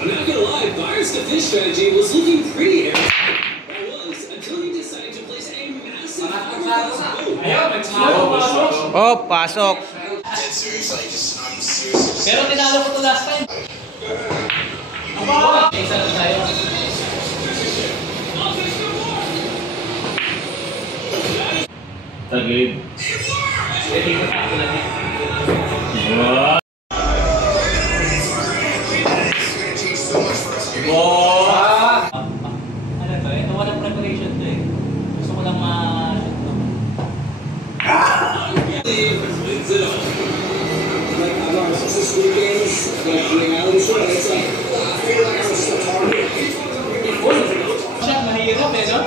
I'm not gonna lie, Bayern's defense strategy was looking pretty hairy. It was until he decided to place a massive Oh, pasok. Pero tinalo ko to last time. Aba! Isa na tayo. Tagilid. Pwede ko ako lang. Ano to? Ito walang preparation to eh. Gusto ko lang ma-shoot to. Like, I'm on this weekend, like, reality show, it's like, I feel like I'm still target. Shot, mahirap eh, no?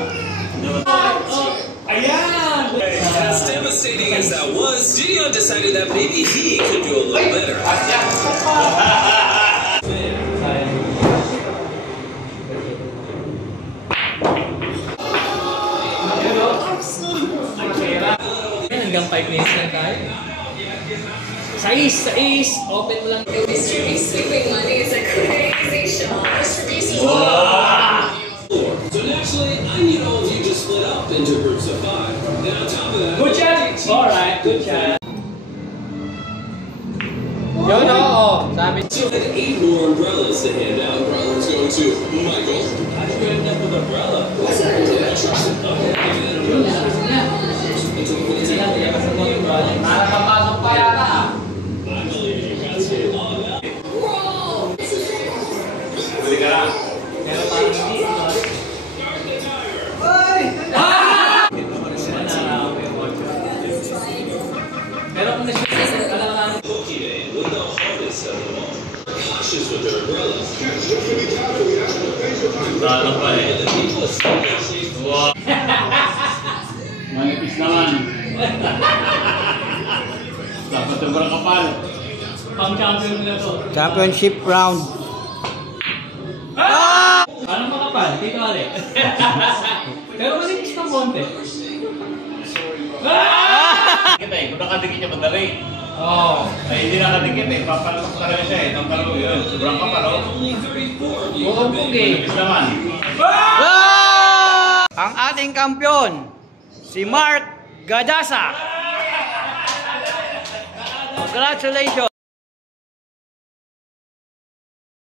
Ayan! As devastating as that was, Gideon decided that maybe he could do a little better. Hanggang 5 minutes lang tayo. Sa ace, open mo lang. Mr. Sweeping money is a crazy shot. Mr. BC. So naturally, I need all of you to split up into groups of 5. Then on top of that, Good shot! Alright, good shot. Yun oo, sabi. so had 8 more umbrellas to hand out. Umbrellas going to Michael. How'd you end up with umbrella? What's that? Para papasok pa yata ah. I believe you guys will love that. Roll! Huli ka lang. Pero parang hindi. Pero kung na-shoot, alam Pokey Man with the hardest of them all. Cautious with their umbrellas. Talo pa eh. The people especially Wow. Manipis naman. Dapat sobrang kapal. Pang-champion nila to. Championship round. Parang makapal, dito Ali. Pero manipis ng konti. Kita eh, kung nakadikit niya madali. Oo. Ay, hindi nakadikit eh, papalok talaga siya eh. Nang palo yun, sobrang kapal oh. Oo, pugi. Ibig naman. Ang ating kampiyon, si Mark Gadasa. Congratulations.